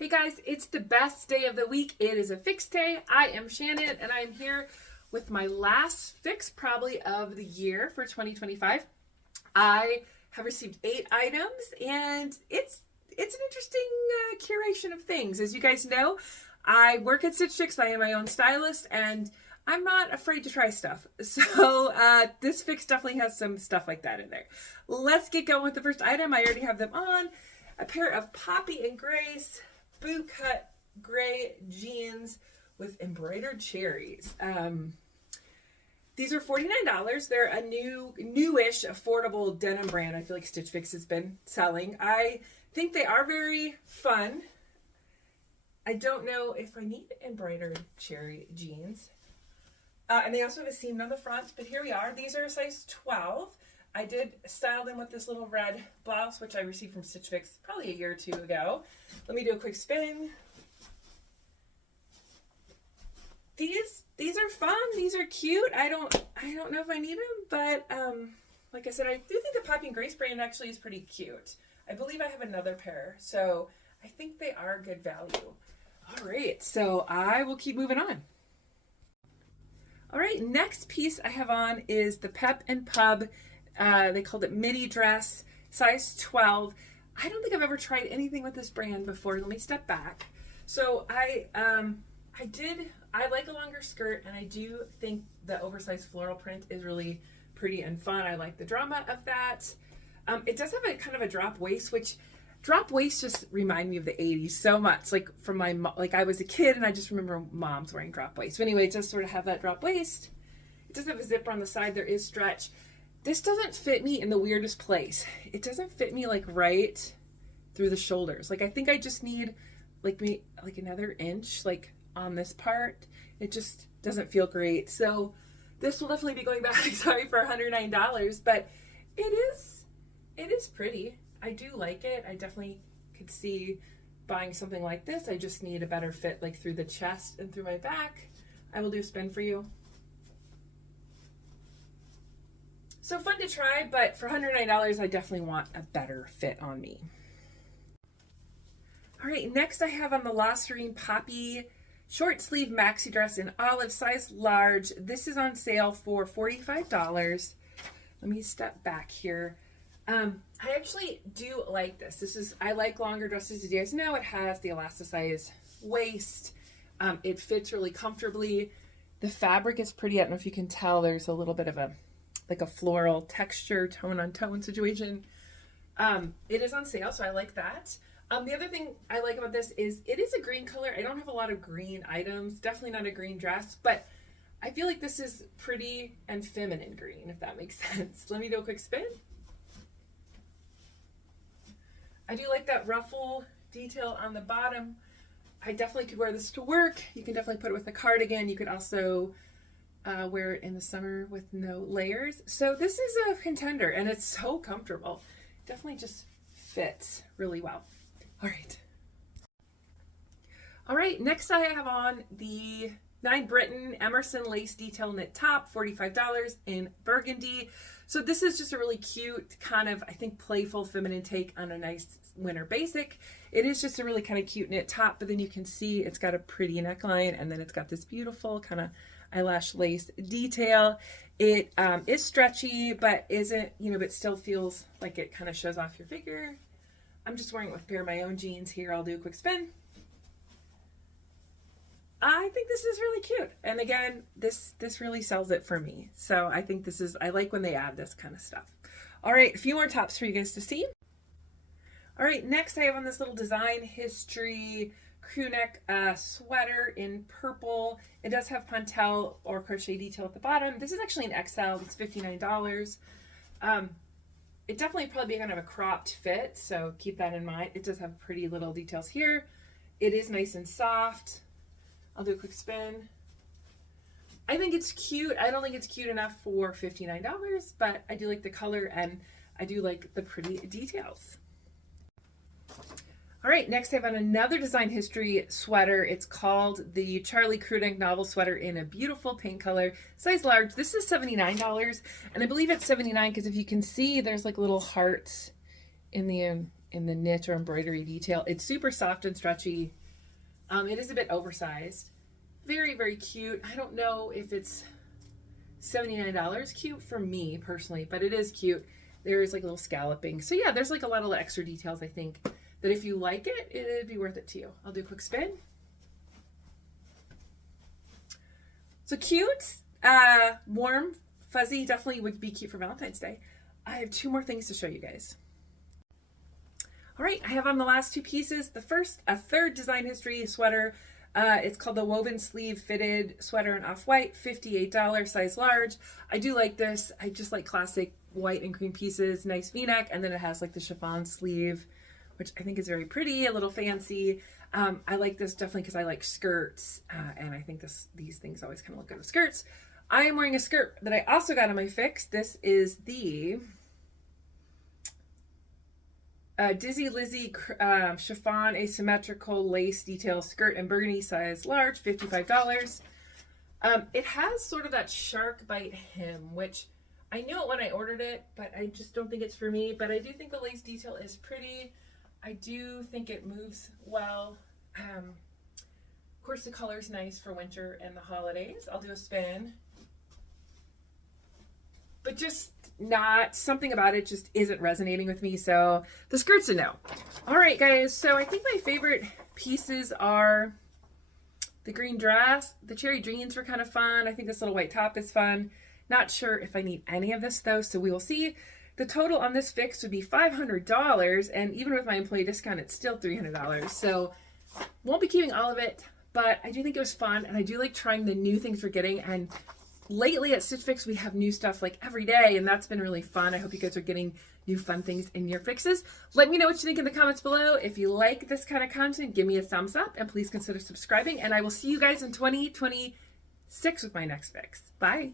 Hey guys, it's the best day of the week. It is a fix day. I am Shannon and I am here with my last fix probably of the year for 2025. I have received 8 items and it's an interesting curation of things. As you guys know, I work at Stitch Fix. I am my own stylist and I'm not afraid to try stuff. So this fix definitely has some stuff like that in there. Let's get going with the first item. I already have them on. A pair of Poppy and Grace bootcut gray jeans with embroidered cherries. These are $49. They're a newish, affordable denim brand I feel like Stitch Fix has been selling. I think they are very fun. I don't know if I need embroidered cherry jeans. And they also have a seam on the front, but here we are. These are a size 12. I did style them with this little red blouse, which I received from Stitch Fix probably a year or two ago. Let me do a quick spin. These are fun. These are cute. I don't know if I need them, but like I said, I do think the Poppy and Grace brand actually is pretty cute. I believe I have another pair, so I think they are good value. All right, so I will keep moving on. All right, next piece I have on is the Pep and Pub. They called it Midi dress, size 12. I don't think I've ever tried anything with this brand before. Let me step back. So I like a longer skirt, and I do think the oversized floral print is really pretty and fun. I like the drama of that. It does have a kind of a drop waist, which drop waist just remind me of the 80s so much. Like from my I was a kid and I just remember moms wearing drop waist. So anyway, it does sort of have that drop waist. It does have a zipper on the side. There is stretch. This doesn't fit me in the weirdest place. It doesn't fit me like right through the shoulders. Like I think I just need like another inch like on this part. It just doesn't feel great. So this will definitely be going back, sorry, for $109, but it is pretty. I do like it. I definitely could see buying something like this. I just need a better fit like through the chest and through my back. I will do a spin for you. So fun to try, but for $109, I definitely want a better fit on me. All right, next I have on the Loislaneminnesota Poppy short sleeve maxi dress in olive, size large. This is on sale for $45. Let me step back here. I actually do like this. I like longer dresses. As you guys know, it has the elasticized waist. It fits really comfortably. The fabric is pretty. I don't know if you can tell, there's a little bit of a floral texture, tone on tone situation. It is on sale, so I like that. The other thing I like about this is it is a green color. I don't have a lot of green items, definitely not a green dress, but I feel like this is pretty and feminine green, if that makes sense. Let me do a quick spin. I do like that ruffle detail on the bottom. I definitely could wear this to work. You can definitely put it with a cardigan. You could also wear it in the summer with no layers. So this is a contender and it's so comfortable. Definitely just fits really well. All right, next I have on the 9 Britain Emerson lace detail knit top, $45 in burgundy. So this is just a really cute kind of, I think, playful feminine take on a nice winter basic. It is just a really kind of cute knit top, but then you can see it's got a pretty neckline and then it's got this beautiful kind of eyelash lace detail. It is stretchy, but isn't, but still feels like it kind of shows off your figure. I'm just wearing it with a pair of my own jeans here. I'll do a quick spin. I think this is really cute. And again, this really sells it for me. So I think I like when they add this kind of stuff. All right, a few more tops for you guys to see. All right, next I have on this little design history crew neck sweater in purple. It does have pantel or crochet detail at the bottom. This is actually an XL. It's $59. It definitely probably be kind of a cropped fit, so keep that in mind. It does have pretty little details here. It is nice and soft. I'll do a quick spin. I think it's cute. I don't think it's cute enough for $59, but I do like the color and I do like the pretty details. All right, next I have on another design history sweater. It's called the Charlie Crewneck Novel Sweater in a beautiful pink color, size large. This is $79, and I believe it's $79 because if you can see, there's like little hearts in the in the knit or embroidery detail. It's super soft and stretchy. It is a bit oversized. Very, very cute. I don't know if it's $79 cute for me personally, but it is cute. There's like a little scalloping. So yeah, there's like a lot of extra details. I think that if you like it, it'd be worth it to you. I'll do a quick spin. So cute, warm, fuzzy, definitely would be cute for Valentine's Day. I have 2 more things to show you guys. All right, I have on the last 2 pieces. The first, a third design history sweater. It's called the woven sleeve fitted sweater in off-white, $58, size large. I do like this. I just like classic white and cream pieces, nice v-neck, and then it has like the chiffon sleeve, which I think is very pretty, a little fancy. I like this definitely because I like skirts, and I think these things always kind of look good with skirts. I am wearing a skirt that I also got on my Fix. This is the Dizzy Lizzy chiffon asymmetrical lace detail skirt in burgundy, size large, $55. It has sort of that shark bite hem, which I knew it when I ordered it, but I just don't think it's for me. But I do think the lace detail is pretty. I do think it moves well. Of course, the color is nice for winter and the holidays. I'll do a spin. But just not, something about it just isn't resonating with me. So the skirt's a no. All right, guys. So I think my favorite pieces are the green dress. The cherry jeans were kind of fun. I think this little white top is fun. Not sure if I need any of this though, so we will see. The total on this Fix would be $500, and even with my employee discount, it's still $300. So won't be keeping all of it, but I do think it was fun, and I do like trying the new things we're getting. And lately at Stitch Fix, we have new stuff like every day, and that's been really fun. I hope you guys are getting new fun things in your Fixes. Let me know what you think in the comments below. If you like this kind of content, give me a thumbs up, and please consider subscribing, and I will see you guys in 2026 with my next Fix. Bye.